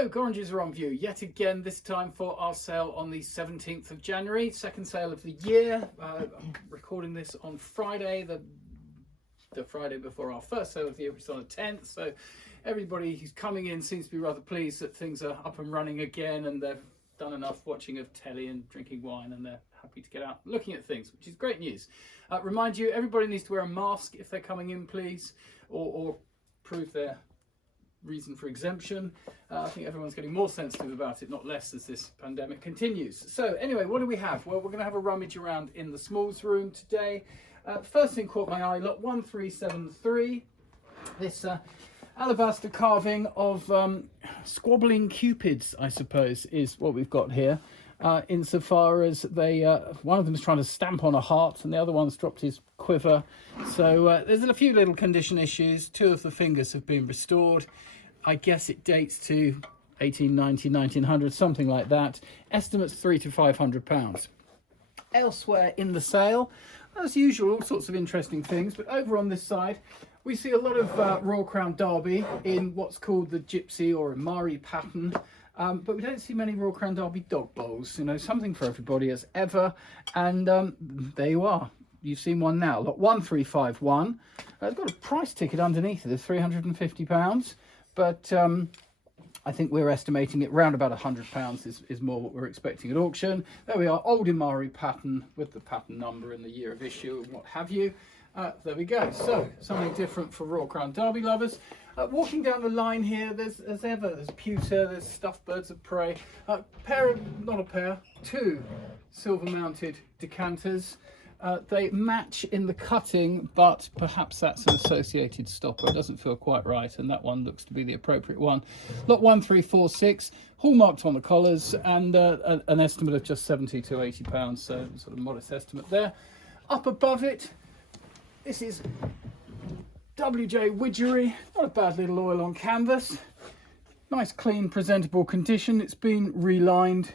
Hello, Gorringes are on view yet again, this time for our sale on the 17th of January, second sale of the year. I'm recording this on Friday, the Friday before our first sale of the year, which is on the 10th. So everybody who's coming in seems to be rather pleased that things are up and running again, and they've done enough watching of telly and drinking wine, and they're happy to get out looking at things, which is great news. Remind you, everybody needs to wear a mask if they're coming in, please, or prove their reason for exemption. I think everyone's getting more sensitive about it, not less, as this pandemic continues. So anyway, what do we have? Well, we're going to have a rummage around in the smalls room today. First thing caught my eye, lot 1373. This alabaster carving of squabbling cupids, I suppose, is what we've got here. Insofar as they, one of them is trying to stamp on a heart and the other one's dropped his quiver. So there's a few little condition issues. Two of the fingers have been restored. I guess it dates to 1890, 1900, something like that. Estimates £300 to £500. Elsewhere in the sale, as usual, all sorts of interesting things. But over on this side, we see a lot of Royal Crown Derby in what's called the Gypsy or Amari pattern. But we don't see many Royal Crown Derby dog bowls, you know, something for everybody as ever. And there you are. You've seen one now, lot 1351. It's got a price ticket underneath it of £350. But I think we're estimating it round about £100 is more what we're expecting at auction. There we are, old Amari pattern with the pattern number and the year of issue and what have you. There we go. So something different for Royal Crown Derby lovers. Walking down the line here, there's as ever, there's pewter, there's stuffed birds of prey, two silver mounted decanters. They match in the cutting, but perhaps that's an associated stopper. It doesn't feel quite right, and that one looks to be the appropriate one. Lot 1346, hallmarked on the collars, and an estimate of just £70 to £80, so sort of modest estimate there. Up above it, this is WJ Widgery, not a bad little oil on canvas. Nice, clean, presentable condition. It's been relined.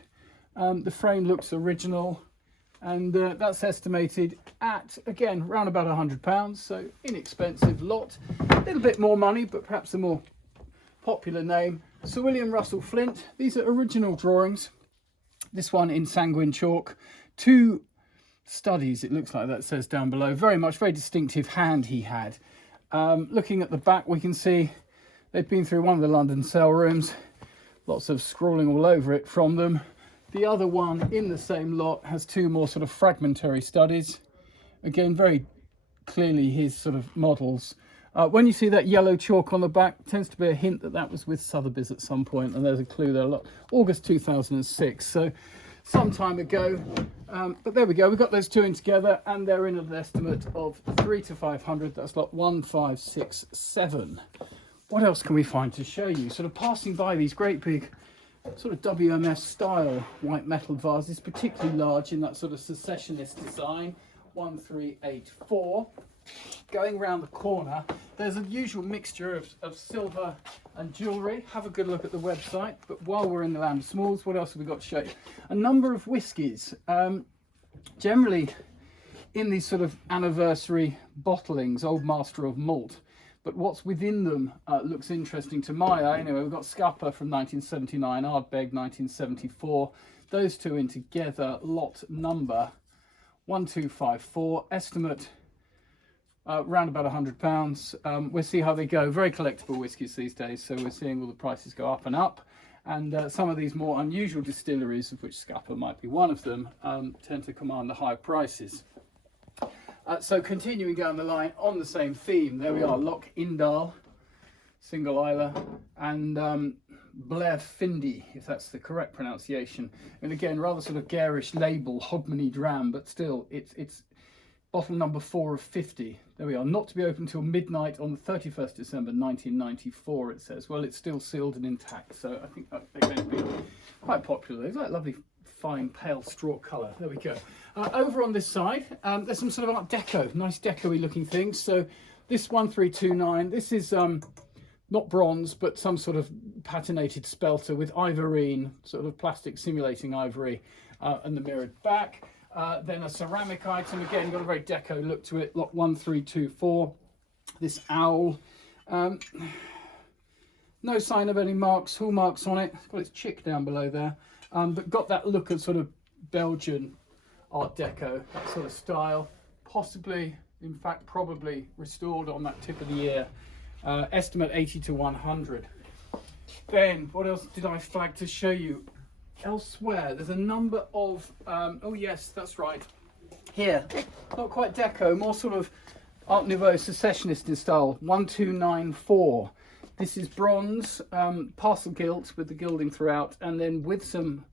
The frame looks original, and that's estimated at, again, around about £100, so inexpensive lot. A little bit more money, but perhaps a more popular name. Sir William Russell Flint. These are original drawings. This one in sanguine chalk. Two studies, it looks like that says down below. Very distinctive hand he had. Looking at the back, we can see they've been through one of the London sale rooms. Lots of scrawling all over it from them. The other one in the same lot has two more sort of fragmentary studies. Again, very clearly his sort of models. When you see that yellow chalk on the back, it tends to be a hint that that was with Sotheby's at some point, and there's a clue there. August 2006, so some time ago. But there we go, we've got those two in together, and they're in an estimate of £300 to £500. That's lot 1567. What else can we find to show you? Sort of passing by these great big sort of WMS style white metal vases, particularly large in that sort of secessionist design. 1384. Going round the corner, there's a usual mixture of silver and jewellery. Have a good look at the website. But while we're in the land of smalls, what else have we got to show you? A number of whiskies, generally in these sort of anniversary bottlings, Old Master of Malt. But what's within them looks interesting to my eye. Anyway, we've got Scapa from 1979, Ardbeg 1974. Those two in together, lot number 1254, estimate around about £100. We'll see how they go. Very collectible whiskies these days, so we're seeing all the prices go up and up. And some of these more unusual distilleries, of which Scapa might be one of them, tend to command the high prices. So continuing down the line on the same theme, there we are, Loch Indal, single Isla, and Blair Findy, if that's the correct pronunciation. And again, rather sort of garish label, Hogmanay Dram, but still, it's bottle number 4 of 50. There we are, not to be opened until midnight on the 31st December 1994, it says. Well, it's still sealed and intact, so I think they're going to be quite popular. They've got lovely fine pale straw colour. There we go. Over on this side, there's some sort of Art Deco, nice deco-y looking things. So this 1329, this is not bronze, but some sort of patinated spelter with ivorine, sort of plastic simulating ivory, and the mirrored back. Then a ceramic item, again, got a very deco look to it, lot 1324. This owl, No sign of any marks, hallmarks on it. It's got its chick down below there, but got that look of sort of Belgian Art Deco, that sort of style. Possibly, in fact, probably restored on that tip of the ear. Estimate 80 to 100. Then, what else did I flag to show you? Elsewhere, there's a number of, oh yes, that's right. Here, not quite deco, more sort of Art Nouveau Secessionist in style, 1294. This is bronze, parcel gilt with the gilding throughout, and then with some,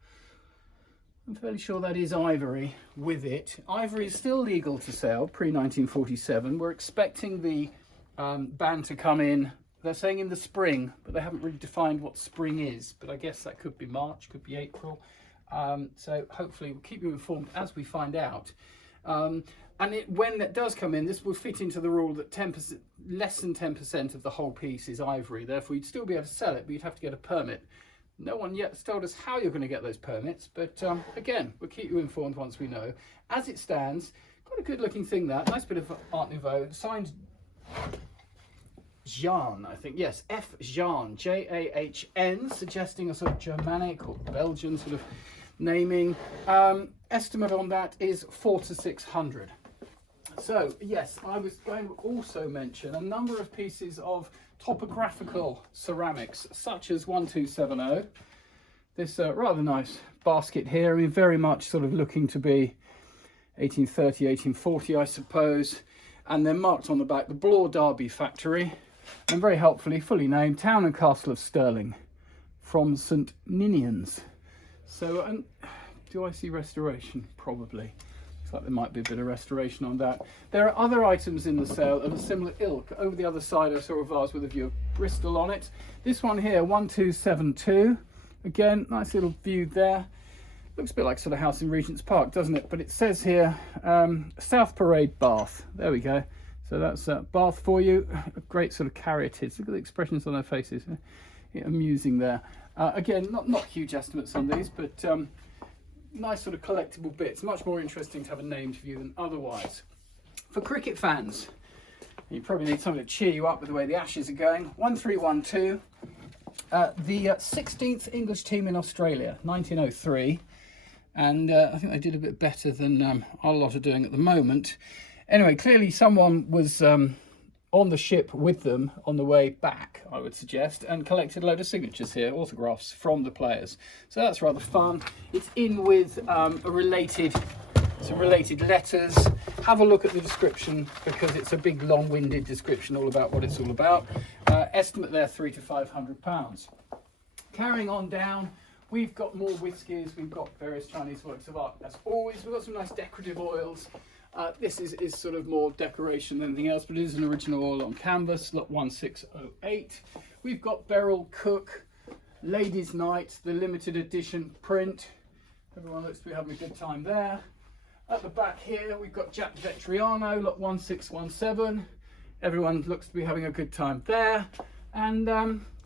I'm fairly sure that is ivory with it. Ivory is still legal to sell, pre-1947. We're expecting the ban to come in, they're saying in the spring, but they haven't really defined what spring is, but I guess that could be March, could be April. So hopefully we'll keep you informed as we find out. And when that does come in, this will fit into the rule that 10%, less than 10% of the whole piece is ivory. Therefore, you'd still be able to sell it, but you'd have to get a permit. No one yet has told us how you're going to get those permits, but again, we'll keep you informed once we know. As it stands, got a good looking thing there, nice bit of Art Nouveau, signed Jean, I think, yes, F. Jean, J-A-H-N, suggesting a sort of Germanic or Belgian sort of naming. Estimate on that is 400 to 600. So, yes, I was going to also mention a number of pieces of topographical ceramics, such as 1270. This rather nice basket here, I mean, very much sort of looking to be 1830, 1840, I suppose. And then marked on the back, the Bloor Derby factory. And very helpfully, fully named, Town and Castle of Stirling, from St Ninians. So, do I see restoration? Probably. Looks like there might be a bit of restoration on that. There are other items in the sale of a similar ilk. Over the other side I saw a vase with a view of Bristol on it. This one here, 1272. Again, nice little view there. Looks a bit like sort of house in Regent's Park, doesn't it? But it says here, South Parade, Bath. There we go. So that's Bath for you. A great sort of caryatids. Look at the expressions on their faces. Yeah, amusing there. Again, not huge estimates on these, but nice sort of collectible bits. Much more interesting to have a named view than otherwise. For cricket fans, you probably need something to cheer you up with the way the Ashes are going. 1312. The 16th English team in Australia, 1903. And I think they did a bit better than our lot are doing at the moment. Anyway, clearly someone was on the ship with them on the way back, I would suggest, and collected a load of signatures here, autographs from the players. So that's rather fun. It's in with some related letters. Have a look at the description because it's a big long-winded description all about what it's all about. Estimate there £300 to £500. Carrying on down, we've got more whiskies, we've got various Chinese works of art as always. We've got some nice decorative oils. This is sort of more decoration than anything else, but it is an original oil on canvas, lot 1608. We've got Beryl Cook, Ladies' Night, the limited edition print. Everyone looks to be having a good time there. At the back here, we've got Jack Vetriano, lot 1617. Everyone looks to be having a good time there. And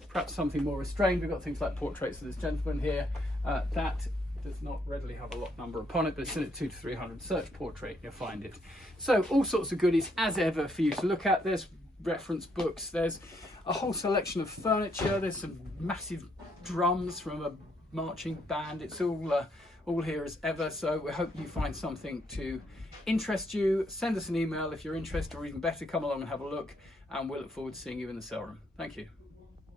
perhaps something more restrained. We've got things like portraits of this gentleman here. That does not readily have a lot number upon it, but it's in at 200 to 300. Search portrait, you'll find it. So all sorts of goodies as ever for you to look at. There's reference books, there's a whole selection of furniture, there's some massive drums from a marching band. It's all here as ever, so we hope you find something to interest you. Send us an email if you're interested, or even better, come along and have a look, and we'll look forward to seeing you in the sale room. Thank you.